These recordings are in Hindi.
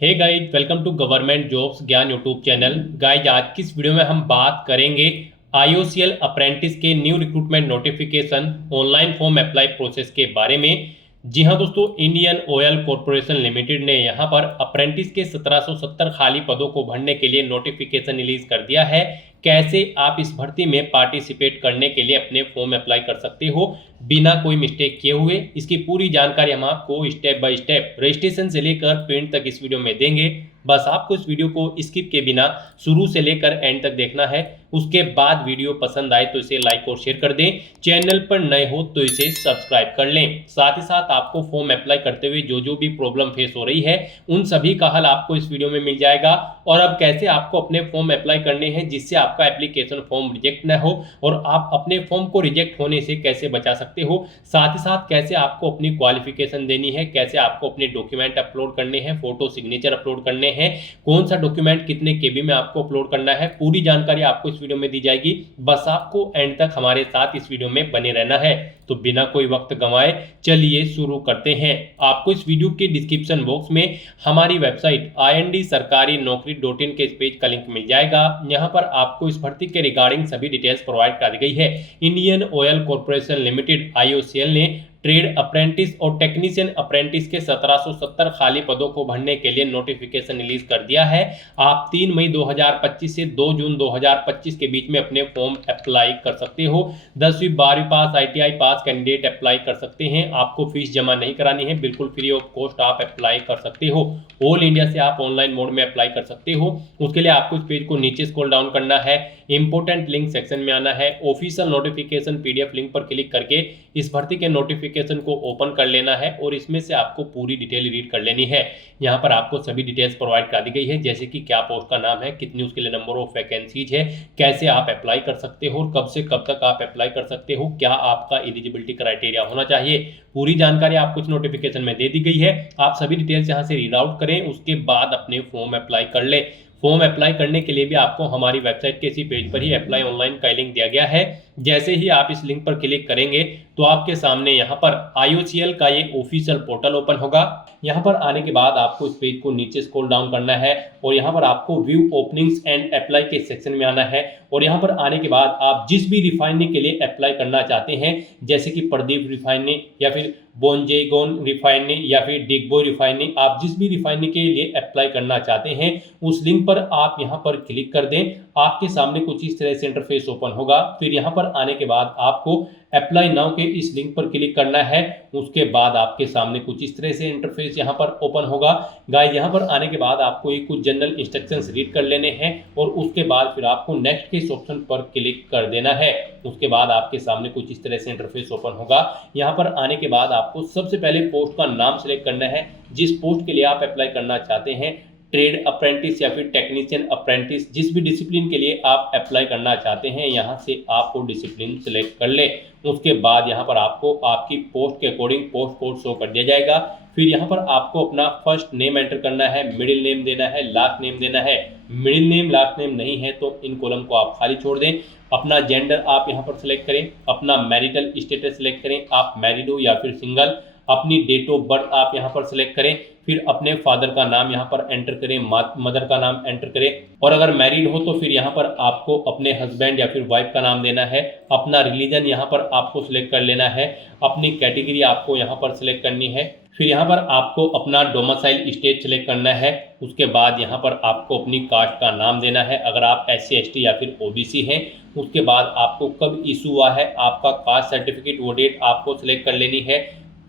Hey guys, welcome to government jobs Gyan YouTube channel. Guys, आज की इस वीडियो में हम बात करेंगे आईओसीएल अप्रेंटिस के new recruitment notification online form apply process के बारे में। जी हाँ दोस्तों, इंडियन ऑयल कॉरपोरेशन लिमिटेड ने यहाँ पर अप्रेंटिस के 1770 खाली पदों को भरने के लिए नोटिफिकेशन रिलीज कर दिया है। कैसे आप इस भर्ती में पार्टिसिपेट करने के लिए अपने फॉर्म अप्लाई कर सकते हो बिना कोई मिस्टेक किए हुए, इसकी पूरी जानकारी हम आपको स्टेप बाय स्टेप रजिस्ट्रेशन से लेकर प्रिंट तक इस वीडियो में देंगे। बस आपको इस वीडियो को स्किप के बिना शुरू से लेकर एंड तक देखना है। उसके बाद वीडियो पसंद आए तो इसे लाइक और शेयर कर दें। चैनल पर नए हो तो इसे सब्सक्राइब कर लें। साथ ही साथ आपको फॉर्म अप्लाई करते हुए जो भी प्रॉब्लम फेस हो रही है उन सभी का हल आपको इस वीडियो में मिल जाएगा। और अब कैसे आपको अपने फॉर्म अप्लाई करने हैं जिससे आपका एप्लीकेशन फॉर्म रिजेक्ट न हो, और आप अपने फॉर्म को रिजेक्ट होने से कैसे बचा सकते हो। साथ ही साथ कैसे आपको अपनी क्वालिफिकेशन देनी है, कैसे आपको अपने डॉक्यूमेंट अपलोड करने हैं, फोटो सिग्नेचर अपलोड करने हैं, कौन सा डॉक्यूमेंट कितने केबी में आपको अपलोड करना है, पूरी जानकारी आपको इस वीडियो में दी जाएगी। बस आपको एंड तक हमारे साथ इस वीडियो में बने रहना है। तो बिना कोई वक्त गंवाए चलिए शुरू करते हैं। आपको इस वीडियो के डिस्क्रिप्शन बॉक्स में हमारी वेबसाइट ind-sarkari-naukri.in के इस पेज का लिंक मिल जाएगा। यहाँ पर आपको इस भर्ती के रिगार्डिंग सभी डिटेल्स प्रोवाइड कर दी गई है। Indian oil corporation limited IOCL ने ट्रेड अप्रेंटिस और टेक्नीशियन अप्रेंटिस के 1770 खाली पदों को भरने के लिए नोटिफिकेशन रिलीज कर दिया है। आप 3 मई 2025 से 2 जून 2025 के बीच में अपने फॉर्म अप्लाई कर सकते हो। 10वीं 12वीं पास आईटीआई पास कैंडिडेट अप्लाई कर सकते हैं। आपको फीस जमा नहीं करानी है, बिल्कुल फ्री ऑफ कॉस्ट आप अप्लाई कर सकते हो। ऑल इंडिया से आप ऑनलाइन मोड में अप्लाई कर सकते हो। उसके लिए आपको इस पेज को नीचे स्क्रॉल डाउन करना है, इंपोर्टेंट लिंक सेक्शन में आना है, ऑफिशियल नोटिफिकेशन पीडीएफ लिंक पर क्लिक करके इस भर्ती के नोटिफिकेशन को ओपन कर लेना है और इसमें से आपको पूरी डिटेल रीड कर लेनी है। यहाँ पर आपको सभी डिटेल्स प्रोवाइड कर दी गई है, जैसे कि क्या पोस्ट का नाम है, कितनी उसके लिए नंबर ऑफ वैकेंसीज है, कैसे आप अप्लाई कर सकते हो और कब से कब तक आप अप्लाई कर सकते हो, क्या आपका एलिजिबिलिटी क्राइटेरिया होना चाहिए। पूरी जानकारी आपको इस नोटिफिकेशन में दे दी गई है। आप सभी डिटेल्स यहाँ से रीड आउट करें, उसके बाद अपने फॉर्म अप्लाई कर लें। फॉर्म अप्लाई करने के लिए भी आपको हमारी वेबसाइट के इसी पेज पर ही अप्लाई ऑनलाइन का लिंक दिया गया है। जैसे ही आप इस लिंक पर क्लिक करेंगे तो आपके सामने यहाँ पर आईओसीएल का ये ऑफिशियल पोर्टल ओपन होगा। यहाँ पर आने के बाद आपको इस पेज को नीचे स्क्रॉल डाउन करना है और यहाँ पर आपको व्यू ओपनिंग्स एंड अप्लाई के सेक्शन में आना है। और यहाँ पर आने के बाद आप जिस भी रिफाइनरी के लिए अप्लाई करना चाहते हैं, जैसे कि प्रदीप रिफाइनरी या फिर बोंजेगोन रिफाइनरी या फिर डिगबोई रिफाइनरी, आप जिस भी रिफाइनरी के लिए अप्लाई करना चाहते हैं उस लिंक पर आप यहाँ पर क्लिक कर दें। आपके सामने कुछ इस तरह से इंटरफेस ओपन होगा। फिर यहाँ पर आने के बाद आपको अप्लाई नाउ के इस लिंक पर क्लिक करना है। उसके बाद आपके सामने कुछ इस तरह से इंटरफेस यहाँ पर ओपन होगा। गाइस, यहाँ पर आने के बाद आपको ये कुछ जनरल इंस्ट्रक्शंस रीड कर लेने हैं और उसके बाद फिर आपको नेक्स्ट के इस ऑप्शन पर क्लिक कर देना है। उसके बाद आपके सामने कुछ इस तरह से इंटरफेस ओपन होगा। यहाँ पर आने के बाद आपको सबसे पहले पोस्ट का नाम सेलेक्ट करना है, जिस पोस्ट के लिए आप अप्लाई करना चाहते हैं, ट्रेड अप्रेंटिस या फिर टेक्नीशियन अप्रेंटिस, जिस भी डिसिप्लिन के लिए आप अप्लाई करना चाहते हैं यहाँ से आप वो डिसिप्लिन सेलेक्ट कर लें। उसके बाद यहाँ पर आपको आपकी पोस्ट के अकॉर्डिंग पोस्ट कोड शो कर दिया जाएगा। फिर यहाँ पर आपको अपना फर्स्ट नेम एंटर करना है, मिडिल नेम देना है, लास्ट नेम देना है। मिडिल नेम लास्ट नेम नहीं है तो इन कॉलम को आप खाली छोड़ दें। अपना जेंडर आप यहाँ पर सिलेक्ट करें, अपना मैरिटल स्टेटस सिलेक्ट करें, आप मैरिड हो या फिर सिंगल, अपनी डेट ऑफ बर्थ आप यहाँ पर सिलेक्ट करें। फिर अपने फादर का नाम यहाँ पर एंटर करें, मदर का नाम एंटर करें, और अगर मैरिड हो तो फिर यहाँ पर आपको अपने हस्बैंड या फिर वाइफ का नाम देना है। अपना रिलीजन यहाँ पर आपको सिलेक्ट कर लेना है, अपनी कैटेगरी आपको यहाँ पर सिलेक्ट करनी है। फिर यहाँ पर आपको अपना डोमिसाइल स्टेट सेलेक्ट करना है। उसके बाद यहाँ पर आपको अपनी कास्ट का नाम देना है, अगर आप SC ST या फिर OBC हैं। उसके बाद आपको कब इशू हुआ है आपका कास्ट सर्टिफिकेट, वो डेट आपको सिलेक्ट कर लेनी है।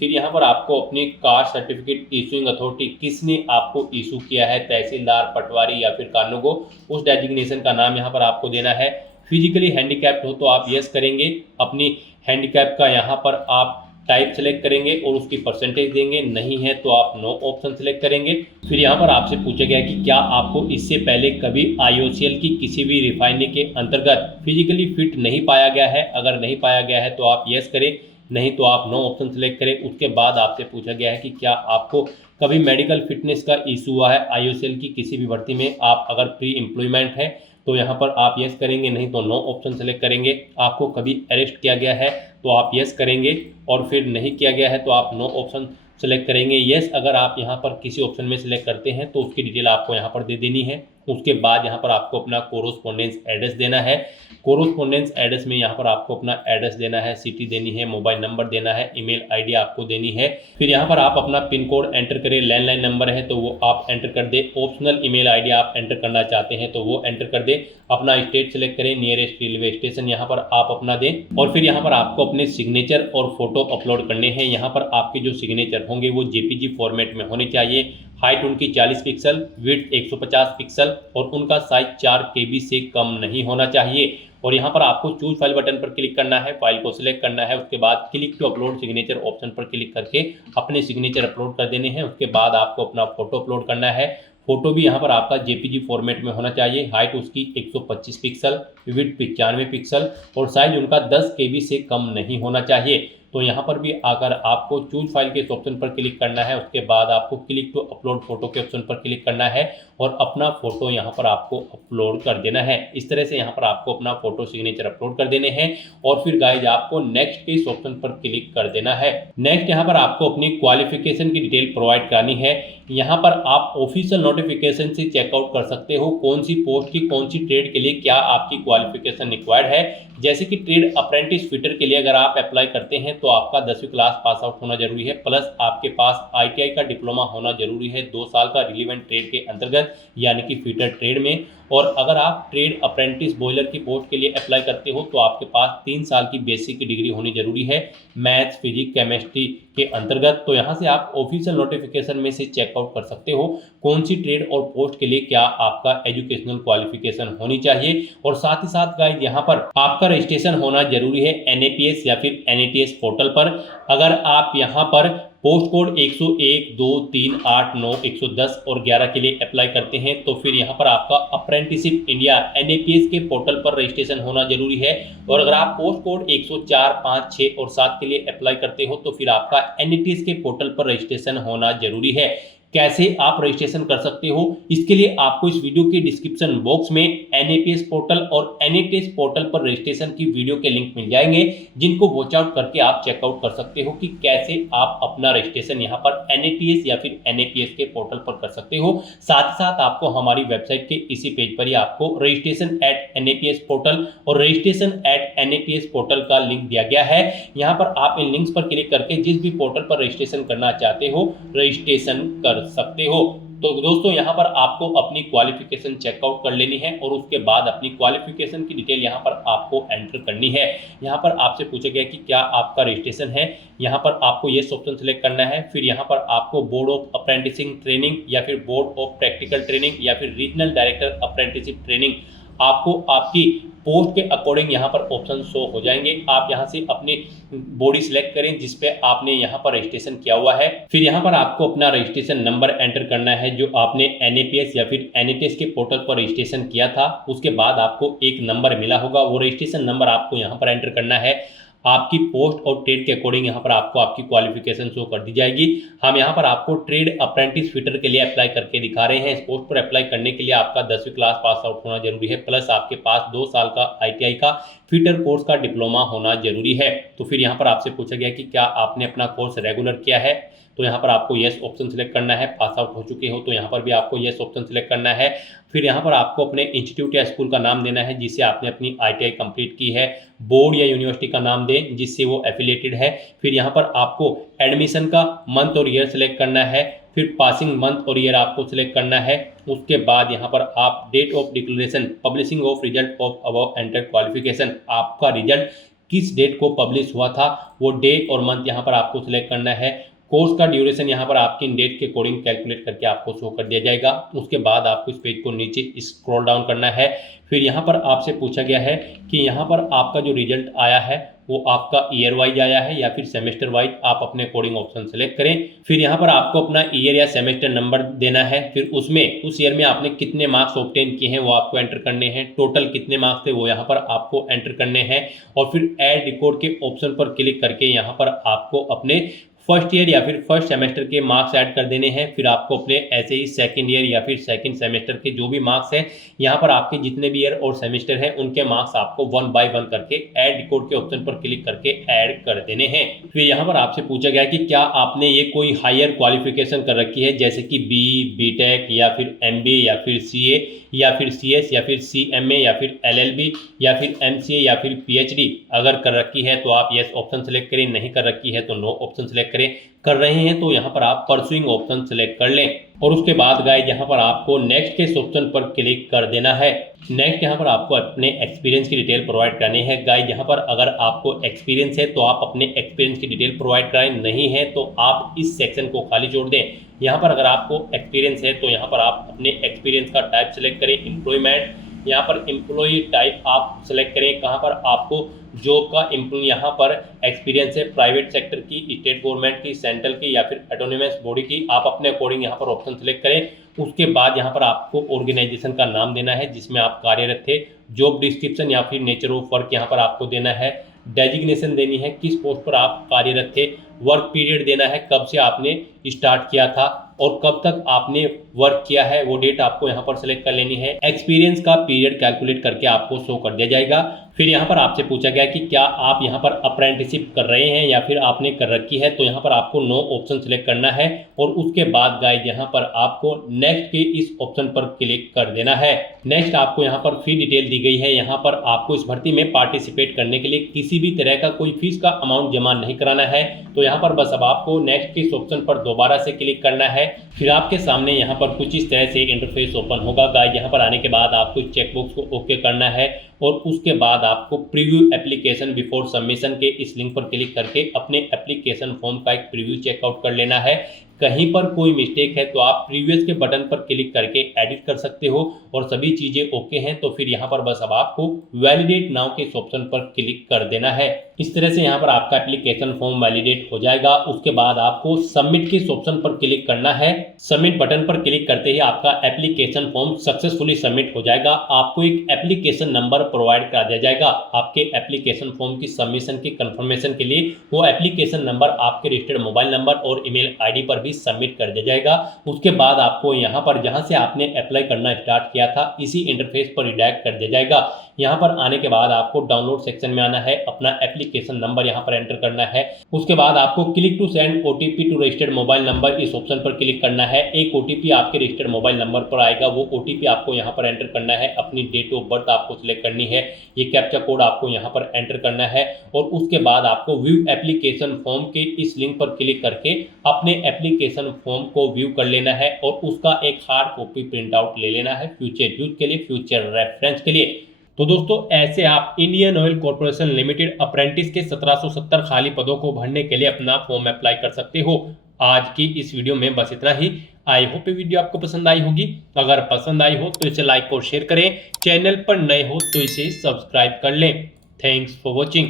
फिर यहाँ पर आपको अपनी कास्ट सर्टिफिकेट इशूइंग अथॉरिटी किसने आपको इशू किया है, तहसीलदार, पटवारी या फिर कानूगो, उस डेजिग्नेशन का नाम यहाँ पर आपको देना है। फिजिकली हैंडीकैप्ड हो तो आप यस करेंगे, अपनी हैंडीकैप का यहाँ पर आप टाइप सेलेक्ट करेंगे और उसकी परसेंटेज देंगे, नहीं है तो आप नो ऑप्शन सेलेक्ट करेंगे। फिर यहाँ पर आपसे पूछा गया कि क्या आपको इससे पहले कभी आईओसीएल की किसी भी रिफाइनरी के अंतर्गत फिजिकली फिट नहीं पाया गया है। अगर नहीं पाया गया है तो आप यस करें, नहीं तो आप नो ऑप्शन सेलेक्ट करें। उसके बाद आपसे पूछा गया है कि क्या आपको कभी मेडिकल फिटनेस का इशू हुआ है आईओसीएल की किसी भी भर्ती में, आप अगर प्री एम्प्लॉयमेंट है तो यहाँ पर आप यस करेंगे, नहीं तो नो ऑप्शन सेलेक्ट करेंगे। आपको कभी अरेस्ट किया गया है तो आप यस करेंगे और फिर नहीं किया गया है तो आप नो ऑप्शन सेलेक्ट करेंगे यस। अगर आप यहाँ पर किसी ऑप्शन में सेलेक्ट करते हैं तो उसकी डिटेल आपको यहाँ पर दे देनी है। उसके बाद यहाँ पर आपको अपना कोरोस्पोंडेंस एड्रेस देना है। कोरोस्पोंडेंस एड्रेस में यहाँ पर आपको अपना एड्रेस देना है, सिटी देनी है, मोबाइल नंबर देना है, ईमेल आईडी आपको देनी है। फिर यहाँ पर आप अपना पिन कोड एंटर करें, लैंडलाइन नंबर है तो वो आप एंटर कर दे, ऑप्शनल ईमेल आईडी आप एंटर करना चाहते हैं तो वो एंटर कर दे। अपना स्टेट सेलेक्ट करें, नियरेस्ट रेलवे स्टेशन यहाँ पर आप अपना दें और फिर यहाँ पर आपको अपने सिग्नेचर और फोटो अपलोड करने हैं। यहाँ पर आपके जो सिग्नेचर होंगे वो जेपीजी फॉर्मेट में होने चाहिए। हाइट उनकी 40 पिक्सल, विड्थ 150 पिक्सल और उनका साइज 4 KB से कम नहीं होना चाहिए। और यहाँ पर आपको चूज फाइल बटन पर क्लिक करना है, फाइल को सिलेक्ट करना है, उसके बाद click to upload signature option पर क्लिक करके अपने सिग्नेचर अपलोड कर देने हैं। उसके बाद आपको अपना फोटो अपलोड करना है। फोटो भी यहाँ पर आपका जेपीजी फॉर्मेट में होना चाहिए। हाइट उसकी 125 पिक्सल, विड्थ 95 पिक्सल और साइज उनका 10 KB से कम नहीं होना चाहिए। तो यहाँ पर भी आकर आपको चूज फाइल के इस ऑप्शन पर क्लिक करना है। उसके बाद आपको क्लिक टू अपलोड फोटो के ऑप्शन पर क्लिक करना है और अपना फोटो यहाँ पर आपको अपलोड कर देना है। इस तरह से यहाँ पर आपको अपना फोटो सिग्नेचर अपलोड कर देने हैं और फिर गाइज आपको नेक्स्ट के इस ऑप्शन पर क्लिक कर देना है। नेक्स्ट यहाँ पर आपको अपनी क्वालिफिकेशन की डिटेल प्रोवाइड करानी है। यहाँ पर आप ऑफिशियल नोटिफिकेशन से चेकआउट कर सकते हो कौन सी पोस्ट की कौन सी ट्रेड के लिए क्या आपकी क्वालिफिकेशन रिक्वायर्ड है। जैसे कि ट्रेड अप्रेंटिस फिटर के लिए अगर आप अप्लाई करते हैं तो आपका 10वीं क्लास पास आउट होना जरूरी है, प्लस आपके पास ITI का डिप्लोमा होना जरूरी है 2 साल का रिलीवेंट ट्रेड के अंतर्गत यानी कि फिटर ट्रेड में। और अगर आप ट्रेड अप्रेंटिस बॉयलर की पोस्ट के लिए अप्लाई करते हो तो आपके पास 3 साल की बेसिक की डिग्री होनी जरूरी है मैथ्स, फिजिक्स, केमिस्ट्री के अंतर्गत। तो यहाँ से आप ऑफिशियल नोटिफिकेशन में से चेकआउट कर सकते हो कौन सी ट्रेड और पोस्ट के लिए क्या आपका एजुकेशनल क्वालिफिकेशन होनी चाहिए। और साथ ही साथ गाइस यहाँ पर आपका रजिस्ट्रेशन होना जरूरी है NAPS या फिर NATS पोर्टल पर। अगर आप यहाँ पर पोस्ट कोड 101, 2, 3, 8, 9, 110 और 11 के लिए अप्लाई करते हैं तो फिर यहाँ पर आपका अप्रेंटिसशिप इंडिया NAPS के पोर्टल पर रजिस्ट्रेशन होना जरूरी है। और अगर आप पोस्ट कोड 104, 5, 6 और 7 के लिए अप्लाई करते हो तो फिर आपका NATS के पोर्टल पर रजिस्ट्रेशन होना जरूरी है। कैसे आप रजिस्ट्रेशन कर सकते हो, इसके लिए आपको इस वीडियो के डिस्क्रिप्शन बॉक्स में NAPS पोर्टल और NATS पोर्टल पर रजिस्ट्रेशन की वीडियो के लिंक मिल जाएंगे जिनको वॉच आउट करके आप चेकआउट कर सकते हो कि कैसे आप अपना रजिस्ट्रेशन यहाँ पर NATS या फिर NAPS के पोर्टल पर कर सकते हो। साथ ही साथ आपको हमारी वेबसाइट के इसी पेज पर ही आपको रजिस्ट्रेशन एट NAPS पोर्टल और रजिस्ट्रेशन एट NAPS पोर्टल का लिंक दिया गया है। यहाँ पर आप इन लिंक्स पर क्लिक करके जिस भी पोर्टल पर रजिस्ट्रेशन करना चाहते हो रजिस्ट्रेशन कर सकते हो। तो दोस्तों यहाँ पर आपको अपनी क्वालिफिकेशन चेकआउट कर लेनी है और उसके बाद अपनी क्वालिफिकेशन की डिटेल यहाँ पर आपको एंटर करनी है। यहाँ पर आपसे पूछा गया कि क्या आपका रजिस्ट्रेशन है, यहाँ पर आपको ये ऑप्शन सेलेक्ट करना है। फिर यहाँ पर आपको बोर्ड ऑफ अप्रेंटिसिंग ट्रेनिंग या फिर बोर्ड ऑफ प्रैक्टिकल ट्रेनिंग या फिर रीजनल डायरेक्टर अप्रेंटिसशिप ट्रेनिंग आपको आपकी पोस्ट के अकॉर्डिंग यहाँ पर ऑप्शन शो हो जाएंगे। आप यहाँ से अपनी बॉडी सिलेक्ट करें जिस पे आपने यहाँ पर रजिस्ट्रेशन किया हुआ है। फिर यहाँ पर आपको अपना रजिस्ट्रेशन नंबर एंटर करना है जो आपने NAPS या फिर NATS के पोर्टल पर रजिस्ट्रेशन किया था। उसके बाद आपको एक नंबर मिला होगा, वो रजिस्ट्रेशन नंबर आपको यहाँ पर एंटर करना है। आपकी पोस्ट और ट्रेड के अकॉर्डिंग यहाँ पर आपको आपकी क्वालिफिकेशन शो कर दी जाएगी। हम यहाँ पर आपको ट्रेड अप्रेंटिस फिटर के लिए अप्लाई करके दिखा रहे हैं। इस पोस्ट पर अप्लाई करने के लिए आपका 10वीं क्लास पास आउट होना जरूरी है, प्लस आपके पास 2 साल का ITI का फिटर कोर्स का डिप्लोमा होना जरूरी है। तो फिर यहाँ पर आपसे पूछा गया कि क्या आपने अपना कोर्स रेगुलर किया है, तो यहाँ पर आपको यस ऑप्शन सेलेक्ट करना है। पास आउट हो चुके हो तो यहाँ पर भी आपको यस ऑप्शन सेलेक्ट करना है। फिर यहाँ पर आपको अपने इंस्टीट्यूट या स्कूल का नाम देना है जिससे आपने अपनी ITI कंप्लीट की है, बोर्ड या यूनिवर्सिटी का नाम दें जिससे वो एफिलेटेड है। फिर यहाँ पर आपको एडमिशन का मंथ और ईयर सेलेक्ट करना है। फिर पासिंग मंथ और ईयर आपको सिलेक्ट करना है। उसके बाद यहाँ पर आप date of declaration publishing of result of above entered qualification, आपका रिजल्ट किस डेट को पब्लिश हुआ था वो डेट और मंथ यहाँ पर आपको सिलेक्ट करना है। कोर्स का ड्यूरेशन यहाँ पर आपकी डेट के अकॉर्डिंग कैलकुलेट करके आपको शो कर दिया जाएगा। उसके बाद आपको इस पेज को नीचे स्क्रॉल डाउन करना है। फिर यहाँ पर आपसे पूछा गया है कि यहाँ पर आपका जो रिजल्ट आया है वो आपका ईयर वाइज आया है या फिर सेमेस्टर वाइज, आप अपने अकॉर्डिंग ऑप्शन सेलेक्ट करें। फिर यहाँ पर आपको अपना ईयर या सेमेस्टर नंबर देना है। फिर उसमें उस ईयर में आपने कितने मार्क्स ऑब्टेन किए हैं वो आपको एंटर करने हैं। टोटल कितने मार्क्स थे वो यहाँ पर आपको एंटर करने हैं। और फिर ऐड रिकॉर्ड के ऑप्शन पर क्लिक करके यहाँ पर आपको अपने फर्स्ट ईयर या फिर फर्स्ट सेमेस्टर के मार्क्स ऐड कर देने हैं। फिर आपको अपने ऐसे ही सेकंड ईयर या फिर सेकंड सेमेस्टर के जो भी मार्क्स हैं, यहाँ पर आपके जितने भी ईयर और सेमेस्टर हैं उनके मार्क्स आपको 1 बाय 1 करके ऐड रिकॉर्ड के ऑप्शन पर क्लिक करके ऐड कर देने हैं। फिर यहाँ पर आपसे पूछा गया कि क्या आपने ये कोई हायर क्वालिफिकेशन कर रखी है, जैसे कि बीटेक या फिर एमबीए या फिर सीए या फिर सीएस या फिर सीएमए या फिर एलएलबी या फिर एमसीए या फिर पीएचडी। अगर कर रखी है तो आप यस ऑप्शन सेलेक्ट करें, नहीं कर रखी है तो नो ऑप्शन सेलेक्ट करें। कर रहे हैं तो यहाँ पर आप परसुइंग ऑप्शन सेलेक्ट कर लें और उसके बाद गाइस यहाँ पर आपको नेक्स्ट के इस ऑप्शन पर क्लिक कर देना है। नेक्स्ट यहाँ पर आपको अपने एक्सपीरियंस की डिटेल प्रोवाइड करनी है। गाइस यहाँ पर अगर आपको एक्सपीरियंस है तो आप अपने एक्सपीरियंस की डिटेल प्रोवाइड कराएं, नहीं है तो आप इस सेक्शन को खाली छोड़ दें। यहाँ पर अगर आपको एक्सपीरियंस है तो यहाँ पर आप अपने एक्सपीरियंस का टाइप सेलेक्ट करें, एम्प्लॉयमेंट। यहाँ पर एम्प्लॉय टाइप आप सेलेक्ट करें, कहाँ पर आपको जॉब का यहाँ पर एक्सपीरियंस है, प्राइवेट सेक्टर की, स्टेट गवर्नमेंट की, सेंट्रल की या फिर ऑटोनोमस बॉडी की। आप अपने अकॉर्डिंग यहाँ पर ऑप्शन सेलेक्ट करें। उसके बाद यहाँ पर आपको ऑर्गेनाइजेशन का नाम देना है जिसमें आप कार्यरत थे, जॉब डिस्क्रिप्शन या फिर नेचर ऑफ वर्क यहाँ पर आपको देना है, डेजिग्नेशन देनी है, किस पोस्ट पर आप कार्यरत थे, वर्क पीरियड देना है, कब से आपने स्टार्ट किया था और कब तक आपने वर्क किया है, वो डेट आपको यहाँ पर सेलेक्ट कर लेनी है। एक्सपीरियंस का पीरियड कैलकुलेट करके आपको शो कर दिया जाएगा। फिर यहाँ पर आपसे पूछा गया कि क्या आप यहाँ पर अप्रेंटिसशिप कर रहे हैं या फिर आपने कर रखी है, तो यहाँ पर आपको नो ऑप्शन सेलेक्ट करना है और उसके बाद गाइस यहाँ पर आपको नेक्स्ट के इस ऑप्शन पर क्लिक कर देना है। नेक्स्ट आपको यहाँ पर फी डिटेल दी गई है। यहाँ पर आपको इस भर्ती में पार्टिसिपेट करने के लिए किसी भी तरह का कोई फीस का अमाउंट जमा नहीं कराना है। तो यहाँ पर बस अब आपको नेक्स्ट के इस ऑप्शन पर दोबारा से क्लिक करना है। फिर आपके सामने यहाँ पर कुछ इस तरह से इंटरफेस ओपन होगा। गाइस यहाँ पर आने के बाद आपको चेकबॉक्स को ओके करना है और उसके बाद आपको प्रीव्यू एप्लीकेशन बिफोर सबमिशन के इस लिंक पर क्लिक करके अपने एप्लीकेशन फॉर्म का एक प्रीव्यू चेकआउट कर लेना है। कहीं पर कोई मिस्टेक है तो आप प्रीवियस के बटन पर क्लिक करके एडिट कर सकते हो और सभी चीज़ें ओके हैं तो फिर यहाँ पर बस अब आपको वैलिडेट नाउ के इस ऑप्शन पर क्लिक कर देना है। इस तरह से यहाँ पर आपका एप्लीकेशन फॉर्म वैलिडेट हो जाएगा। उसके बाद आपको सबमिट के इस ऑप्शन पर क्लिक करना है। सबमिट बटन पर क्लिक करते ही आपका एप्लीकेशन फॉर्म सक्सेसफुली सबमिट हो जाएगा। आपको एक एप्लीकेशन नंबर प्रोवाइड करा दिया जाएगा आपके एप्लीकेशन फॉर्म की सबमिशन की कंफर्मेशन के लिए। वो एप्लीकेशन नंबर आपके रजिस्टर्ड मोबाइल नंबर और ईमेल आईडी पर भी सबमिट कर दिया जाएगा। उसके बाद आपको यहाँ पर जहाँ से आपने अप्लाई करना स्टार्ट किया था इसी इंटरफेस पर रिडायरेक्ट कर दिया जाएगा। यहाँ पर आने के बाद आपको डाउनलोड सेक्शन में आना है, अपना एप्लीकेशन नंबर यहाँ पर एंटर करना है। उसके बाद आपको click to send OTP to registered mobile number इस ऑप्शन पर क्लिक करना है। एक ओटीपी आपके रजिस्टर्ड मोबाइल नंबर पर आएगा, वो ओटीपी आपको यहाँ पर एंटर करना है। अपनी डेट ऑफ बर्थ आपको सिलेक्ट करनी है, ये कैप्चा कोड आपको यहाँ पर एंटर करना है और उसके बाद आपको व्यू एप्लीकेशन फॉर्म के इस लिंक पर क्लिक करके अपने एप्लीकेशन फॉर्म को व्यू कर लेना है और उसका एक हार्ड कॉपी प्रिंट आउट ले लेना है फ्यूचर यूज के लिए, फ्यूचर रेफरेंस के लिए। तो दोस्तों ऐसे आप Indian oil corporation limited apprentice के 1770 खाली पदों को भरने के लिए अपना फॉर्म अप्लाई कर सकते हो। आज की इस वीडियो में बस इतना ही। आई होप ये वीडियो आपको पसंद आई होगी। अगर पसंद आई हो तो इसे लाइक और शेयर करें। चैनल पर नए हो तो इसे सब्सक्राइब कर लें। Thanks for watching.